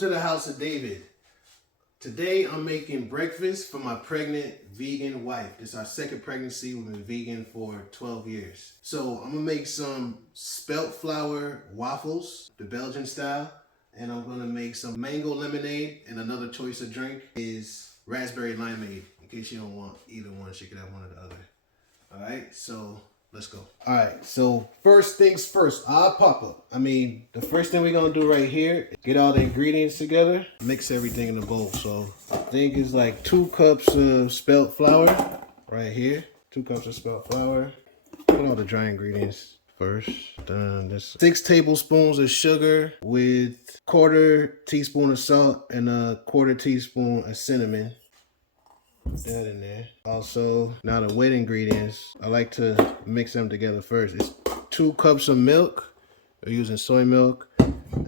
to the house of David. Today I'm making breakfast for my pregnant vegan wife. This is our second pregnancy. We've been vegan for 12 years. So I'm gonna make some spelt flour waffles, the Belgian style, and I'm gonna make some mango lemonade, and another choice of drink is raspberry limeade. In case you don't want either one, she could have one or the other. All right, so let's go. All right, so first things first, the first thing we're gonna do right here, get all the ingredients together, mix everything in the bowl. So I think it's like 2 cups of spelt flour right here. 2 cups of spelt flour. Put all the dry ingredients first. Then this 6 tablespoons of sugar with 1/4 teaspoon of salt and a 1/4 teaspoon of cinnamon. Put that in there. Also, now the wet ingredients, I like to mix them together first. It's 2 cups of milk. We're using soy milk.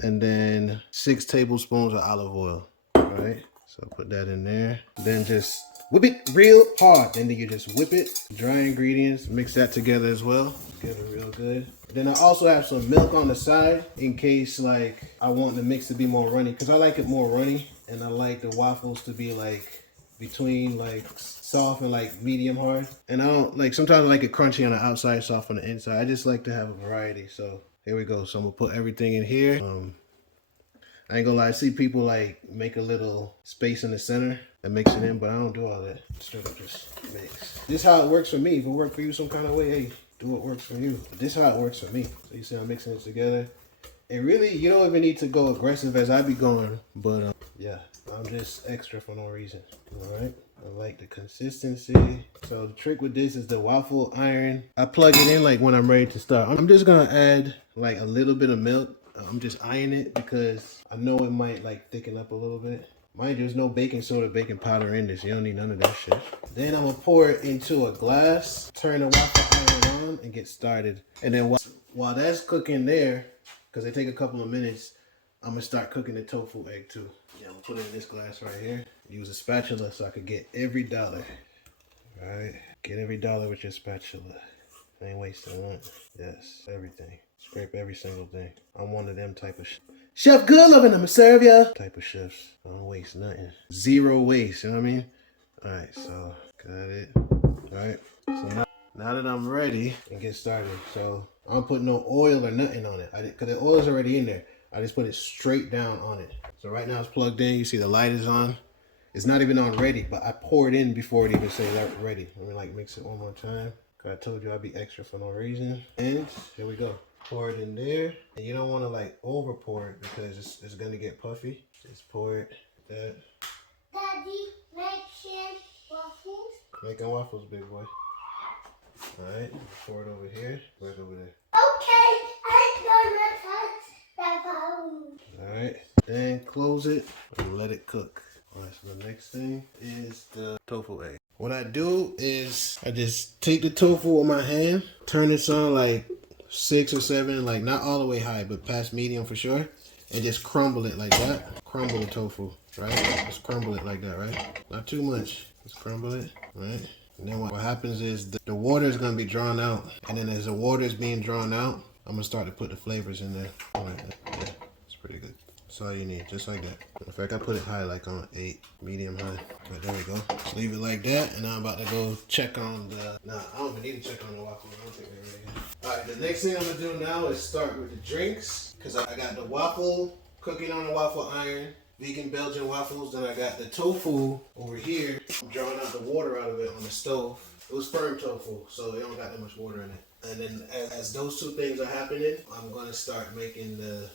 And then 6 tablespoons of olive oil. All right, so put that in there. Then just whip it real hard. And then you just whip it. Dry ingredients, mix that together as well. Get it real good. Then I also have some milk on the side in case like I want the mix to be more runny. Because I like it more runny. And I like the waffles to be like between like soft and like medium hard. And I don't like, sometimes I like it crunchy on the outside, soft on the inside. I just like to have a variety. So here we go. So I'm gonna put everything in here. I ain't gonna lie, I see people like make a little space in the center and mix it in, but I don't do all that. Straight up just mix. This is how it works for me. If it works for you some kind of way, hey, do what works for you. But this is how it works for me. So you see I'm mixing it together. And really, you don't even need to go aggressive as I be going, but yeah, I'm just extra for no reason. All right, I like the consistency. So the trick with this is the waffle iron. I plug it in like when I'm ready to start. I'm just gonna add like a little bit of milk. I'm just eyeing it because I know it might like thicken up a little bit. Mind you, there's no baking soda, baking powder in this. You don't need none of that shit. Then I'm gonna pour it into a glass, turn the waffle iron on, and get started. And then while that's cooking there, because they take a couple of minutes, I'm gonna start cooking the tofu egg too. Yeah, I'm gonna put it in this glass right here. Use a spatula so I could get every dollar. All right, get every dollar with your spatula. I ain't wasting one. Yes, everything. Scrape every single thing. I'm one of them type of chef good loving, I'ma serve ya type of chefs. I don't waste nothing. Zero waste, you know what I mean? All right, so got it. All right, so now that I'm ready and get started, so I don't put no oil or nothing on it. Because the oil is already in there. I just put it straight down on it. So right now it's plugged in. You see the light is on. It's not even on ready, but I pour it in before it even says ready. Let me like mix it one more time. Cause I told you I'd be extra for no reason. And here we go. Pour it in there. And you don't want to like over pour it because it's gonna get puffy. Just pour it like that. Daddy, making waffles. Making waffles, big boy. Alright, pour it over here. Right over there. Okay, I'm gonna touch the phone. Alright, then close it and let it cook. Alright, so the next thing is the tofu egg. What I do is I just take the tofu with my hand, turn this on like 6 or 7, like not all the way high, but past medium for sure, and just crumble it like that. Crumble the tofu, right? Just crumble it like that, right? Not too much. Just crumble it, right? And then what happens is the water is going to be drawn out. And then as the water is being drawn out, I'm going to start to put the flavors in there. All right, yeah, it's pretty good. That's all you need, just like that. In fact, I put it high, like on 8, medium high. But there we go. Just leave it like that, and I'm about to go check on the... Nah, I don't even need to check on the waffles. I don't think they're ready yet. All right, the next thing I'm going to do now is start with the drinks. Because I got the waffle cooking on the waffle iron. Vegan Belgian waffles. Then I got the tofu over here. I'm drawing out the water out of it on the stove. It was firm tofu, so it don't got that much water in it. And then as those 2 things are happening, I'm going to start making the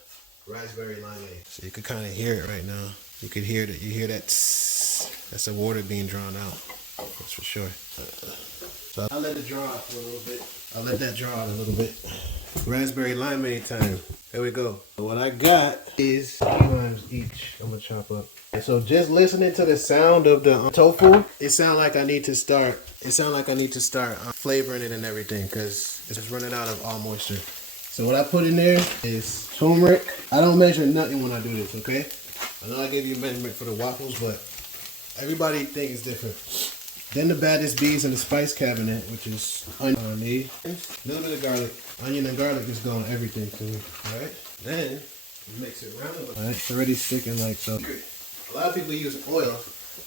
raspberry limeade. So you can kind of hear it right now. You could hear that. You hear that? That's the water being drawn out. That's for sure. So I'll let it draw out for a little bit. I'll let that draw out a little bit. Raspberry limeade time. Here we go. What I got is 3 limes each. I'm gonna chop up. And so just listening to the sound of the tofu, it sounds like I need to start. Flavoring it and everything because it's just running out of all moisture. So what I put in there is turmeric. I don't measure nothing when I do this, okay? I know I gave you a measurement for the waffles, but everybody thinks it's different. Then the baddest bees in the spice cabinet, which is onion. I need a little bit of garlic. Onion and garlic is going everything to me. All right. Then Mix it around a little. Alright, it's already sticking like so. A lot of people use oil.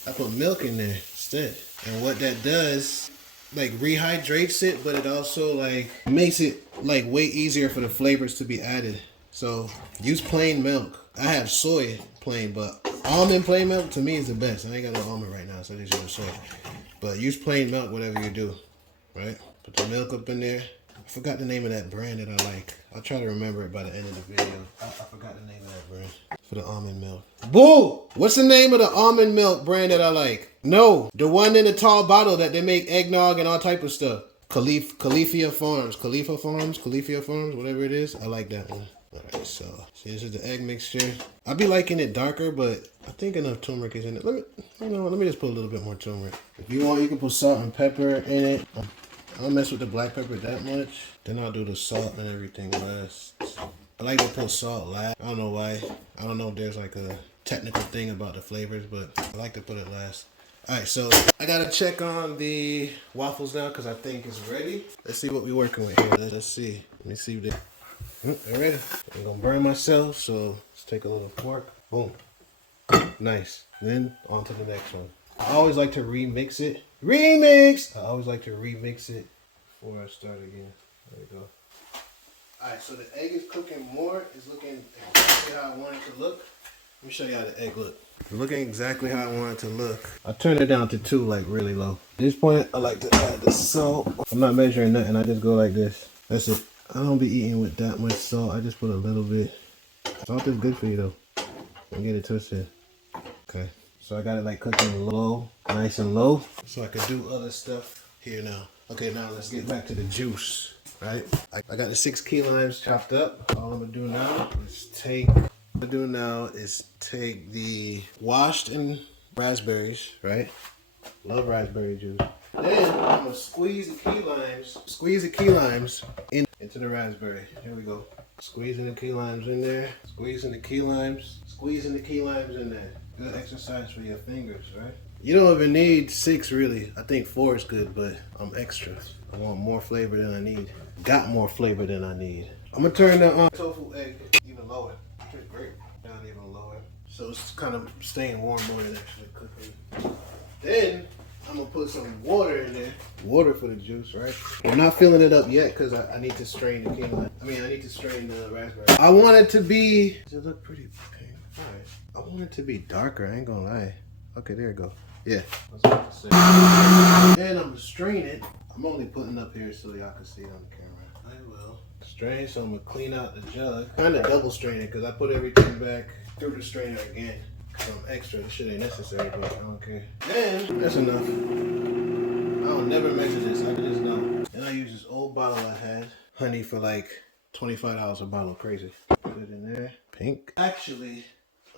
I put milk in there instead. And what that does, like rehydrates it, but it also like makes it like way easier for the flavors to be added. So use plain milk. I have soy plain, but almond plain milk to me is the best. I ain't got no almond right now, so I just use soy. But use plain milk, whatever you do, right? Put the milk up in there. I forgot the name of that brand that I like. I'll try to remember it by the end of the video. I forgot the name of that brand for the almond milk. Boo! What's the name of the almond milk brand that I like? No, the one in the tall bottle that they make eggnog and all type of stuff. Califia Farms, whatever it is. I like that one. Alright, so see, this is the egg mixture. I be liking it darker, but I think enough turmeric is in it. Let me just put a little bit more turmeric. If you want, you can put salt and pepper in it. I don't mess with the black pepper that much. Then I'll do the salt and everything last. I like to put salt last. I don't know why. I don't know if there's like a technical thing about the flavors, but I like to put it last. Alright, so I gotta check on the waffles now because I think it's ready. Let's see what we're working with here. Let's see. Let me see if they're ready. I'm gonna burn myself, so let's take a little fork. Boom. Nice. Then on to the next one. I always like to remix it. Remix! I always like to remix it before I start again. There we go. Alright, so the egg is cooking more. It's looking exactly how I want it to look. Let me show you how the egg look. It's looking exactly how I want it to look. I turn it down to 2, like really low. At this point, I like to add the salt. I'm not measuring nothing. I just go like this. That's it. I don't be eating with that much salt. I just put a little bit. Salt is good for you though. Don't get it twisted. Okay. So I got it like cooking low, nice and low, so I could do other stuff here now. Okay, now let's get back to the juice, right? I got the 6 key limes chopped up. All I'm gonna do now is take the washed and raspberries, right? Love raspberry juice. Then I'm gonna squeeze the key limes into the raspberry. Here we go. Squeezing the key limes in there. Squeezing the key limes in there. Good exercise for your fingers, right? You don't even need 6 really. I think 4 is good, but I'm extra. I want more flavor than I need. Got more flavor than I need. I'm gonna turn the tofu egg even lower. Great. Down even lower. So it's kind of staying warm more than actually cooking. Then I'm gonna put some water in there. Water for the juice, right? I'm not filling it up yet because I need to strain the key lime. I need to strain the raspberry. I want it to be. Does it look pretty pink? Alright. I want it to be darker, I ain't gonna lie. Okay, there you go. Yeah. That's what I say. Then I'm gonna strain it. I'm only putting up here so y'all can see it on the camera. I will. Strain, so I'm gonna clean out the jug. Kinda double strain it because I put everything back through the strainer again. Cause I'm extra. This shit ain't necessary, but I don't care. Then that's enough. I'll never measure this. I just know. Then I use this old bottle I had. Honey for like $25 a bottle. Crazy. Put it in there. Pink. Actually,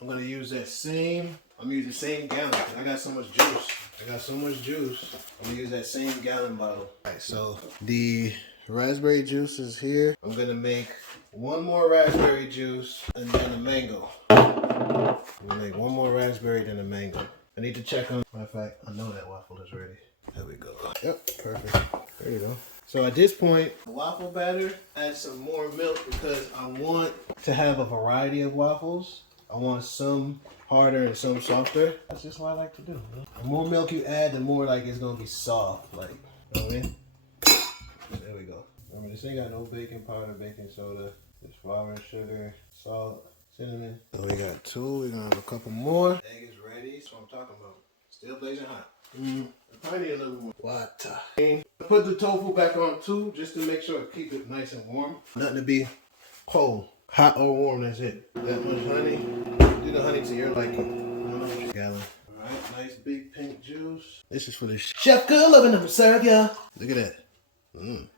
I'm gonna use that same. I'm gonna use the same gallon. I got so much juice. I'm gonna use that same gallon bottle. Alright, so the raspberry juice is here. I'm gonna make 1 more raspberry juice and then a mango. I'm gonna make 1 more raspberry then a mango. I need to check on. Matter of fact, I know that waffle is ready. There we go. Yep, perfect. There you go. So at this point, the waffle batter, add some more milk because I want to have a variety of waffles. I want some harder and some softer. That's just what I like to do. Man. The more milk you add, the more like it's gonna be soft. Like, you know what I mean? There we go. Remember, this ain't got no baking powder, baking soda. Just flour, sugar, salt, cinnamon. So we got 2. We're gonna have a couple more. Egg is ready. That's what I'm talking about. Still blazing hot. I need a little more water. I put the tofu back on too, just to make sure I keep it nice and warm. Nothing to be cold. Hot or warm, that's it. That much honey. Do the honey to your liking. Gallon. Alright, nice big pink juice. This is for the chef good loving them serve ya. Look at that. Man,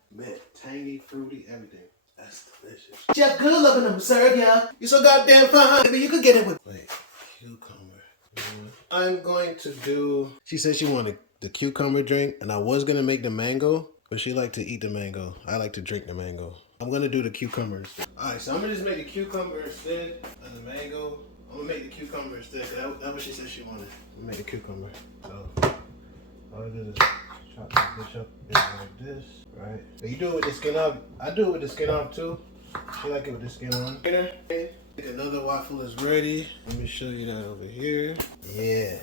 tangy, fruity, everything. That's delicious. Chef good loving them serve ya. You're so goddamn fine. Maybe you could get it with. Wait, cucumber. I'm going to do. She said she wanted the cucumber drink, and I was gonna make the mango, but she liked to eat the mango. I like to drink the mango. I'm gonna do the cucumber instead. Alright, so I'm gonna just make the cucumber instead of the mango. I'm gonna make the cucumber instead. That's what she said she wanted. I'm gonna make the cucumber. So all I do is chop this bitch up like this, right? So you do it with the skin off. I do it with the skin off too. She like it with the skin on. Another waffle is ready. Let me show you that over here. Yeah,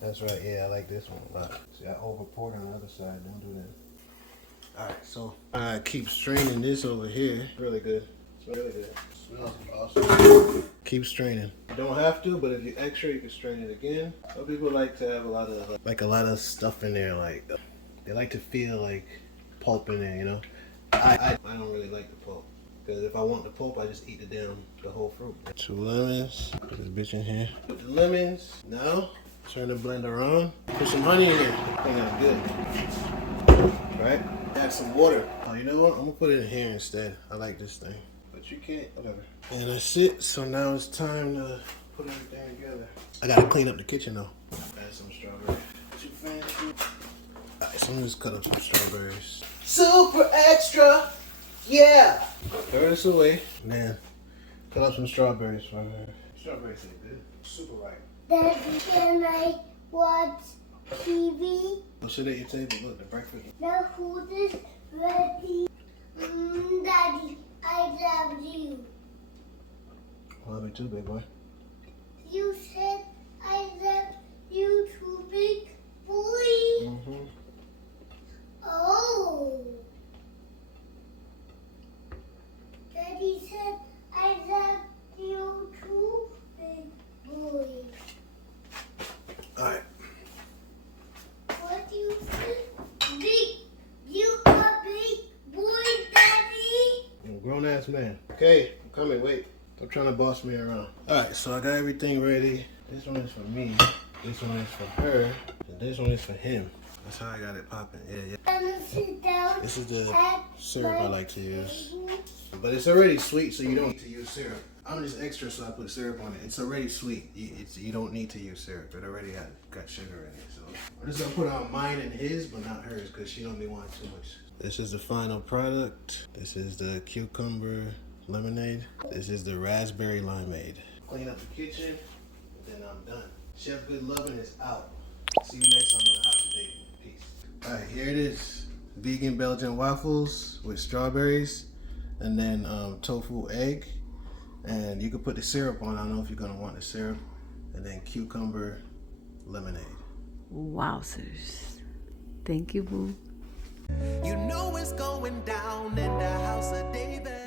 that's right. Yeah, I like this one a lot. See, I over poured on the other side. Don't do that. All right, so I keep straining this over here. Really good. It's really good. Smells awesome. Keep straining. You don't have to, but if you're extra, you can strain it again. Some people like to have a lot of stuff in there. Like they like to feel like pulp in there. You know, I don't really like the pulp. Because if I want the pulp, I just eat the whole fruit. 2 lemons. Put this bitch in here. Put the lemons. Now, turn the blender on. Put some honey in here. Clean out good. Right? Add some water. Oh, you know what? I'm going to put it in here instead. I like this thing. But you can't. Whatever. And that's it. So now it's time to put everything together. I got to clean up the kitchen, though. Add some strawberries. Too fancy. Alright, so I'm just cut up some strawberries. Super extra! Yeah! Throw this away. Man, cut up some strawberries for her. Strawberries taste good. Super ripe. Daddy, can I watch TV? I'll sit at your table. Look, the breakfast. The food is ready. Daddy, I love you. I love you too, big boy. You said I love you too, big boy. Mm-hmm. Oh. Daddy said I love you too, big boy. Alright. What do you say? You a big boy, Daddy? I'm a grown ass man. Okay, I'm coming. Wait. Stop trying to boss me around. Alright, so I got everything ready. This one is for me. This one is for her. And this one is for him. That's how I got it popping. Yeah. Gonna sit down. This is the syrup I like to use. But it's already sweet, so you don't need to use syrup. I'm just extra, so I put syrup on it. It's already sweet. You don't need to use syrup. It already got sugar in it. So I'm just gonna put on mine and his, but not hers, because she don't be wanting too much. This is the final product. This is the cucumber lemonade. This is the raspberry limeade. Clean up the kitchen, and then I'm done. Chef Good Lovin' is out. See you next time on the Hot Date. Peace. All right, here it is. Vegan Belgian waffles with strawberries, and then tofu egg. And you can put the syrup on. I don't know if you're gonna want the syrup. And then cucumber lemonade. Wowzers. Thank you, boo. You know it's going down in the house of David.